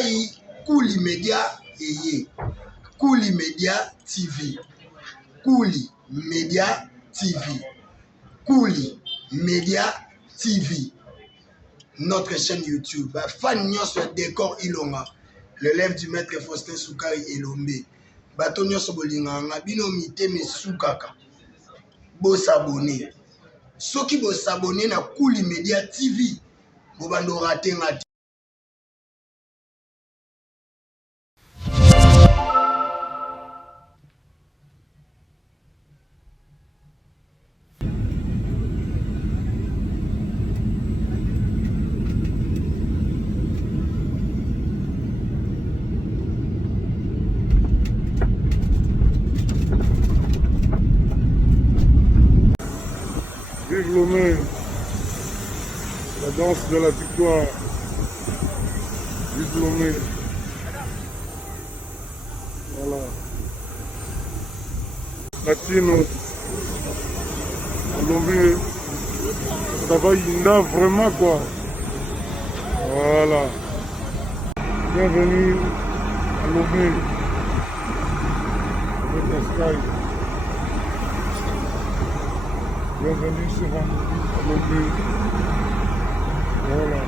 Ngai Kouli Media eye. Kouli Media TV. Kouli Media TV. Kouli Media TV. Notre chaîne YouTube. Fan nyonso décor Ilonga. L'élève du maître Faustin Soukari Elombe. Bato nyonso bolinganga bino mite mesukaka. Bo s'abonner. Soki bo s'abonner na Kouli Media TV. Bo bando rater ngati. Vive Lomé, la danse de la victoire. Vive Lomé. Voilà. Latino, Lomé, ça va Inda vraiment quoi. Voilà. Bienvenue à Lomé. Avec la Sky. Bienvenue sur Lomé. Voilà.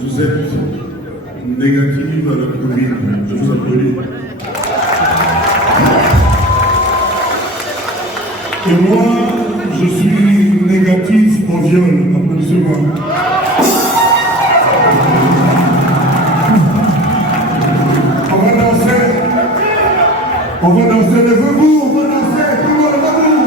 Vous êtes négative à la Covid, je vous applaudis. Et moi, je suis négatif au viol, applaudissez-moi. On va danser, levez-vous, on va danser, comment levez-vous?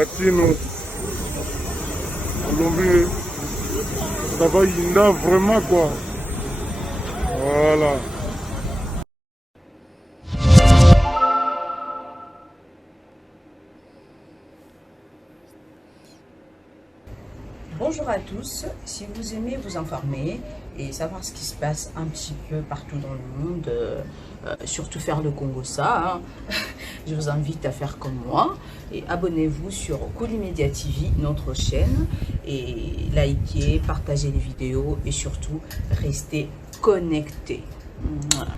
Latino, Colombie, ça va Inda vraiment quoi. Voilà. Bonjour à tous, si vous aimez vous informer et savoir ce qui se passe un petit peu partout dans le monde, surtout faire le Congo ça, hein, je vous invite à faire comme moi et abonnez-vous sur Kouli Media TV, notre chaîne, et likez, partagez les vidéos et surtout restez connectés. Voilà.